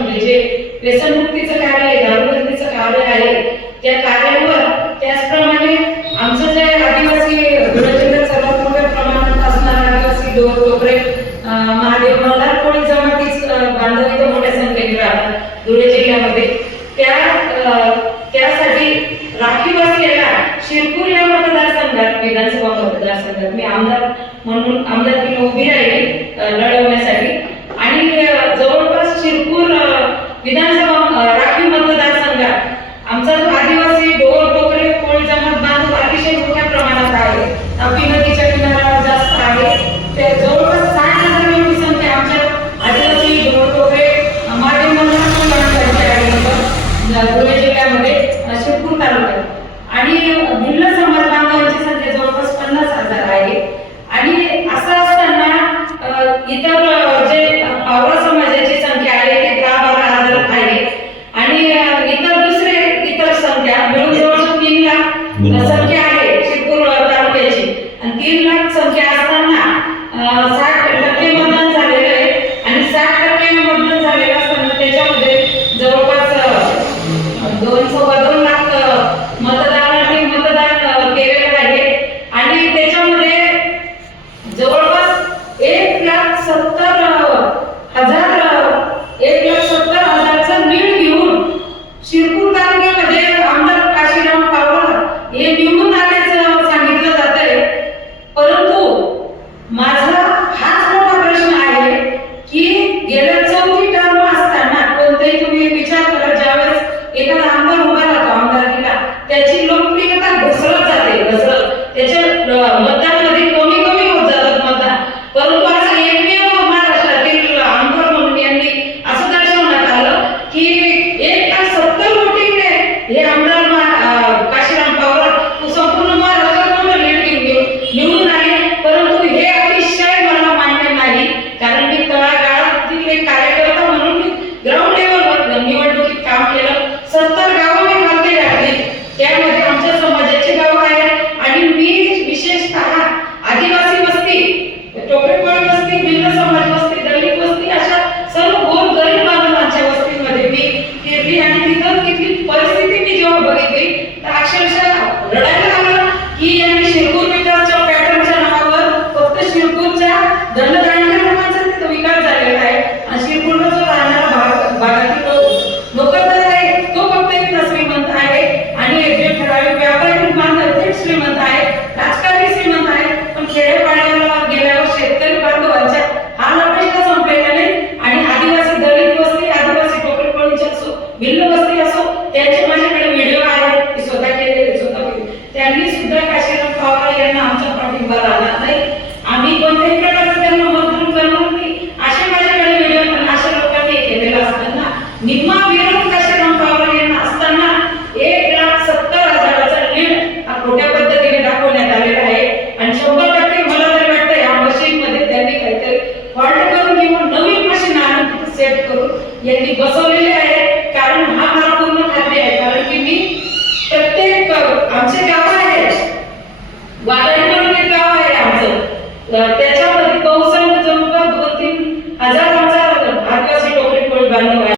म्हणजे व्यसनमुक्तीचं कार्य आहे दारूबंदीचं कार्य आहे. त्या कार्यावर त्याचप्रमाणे आमचं जे आदिवासी सर्वात मोठ्या प्रमाणात असणार आदिवासी डोर डोकरे महादेव मल्हार कोळी जमातीच बांधव इथं मोठ्या संख्येने राहतात धुळे जिल्ह्यामध्ये. त्या त्यासाठी राखीव असलेल्या शिरपूर या मतदारसंघात विधानसभा मतदारसंघात मी आमदार म्हणून आमदारकीला उभी आहे लढवण्यासाठी. Mario, त्याची लोकप्रियता घसरत जाते घसरत. त्याच्या यांनी बसवलेले आहे कारण हा मला पूर्ण झाले आहे. कारण की मी प्रत्येक आमचे गाव आहे. वादळी म्हणून गाव आहे आमचं. त्याच्या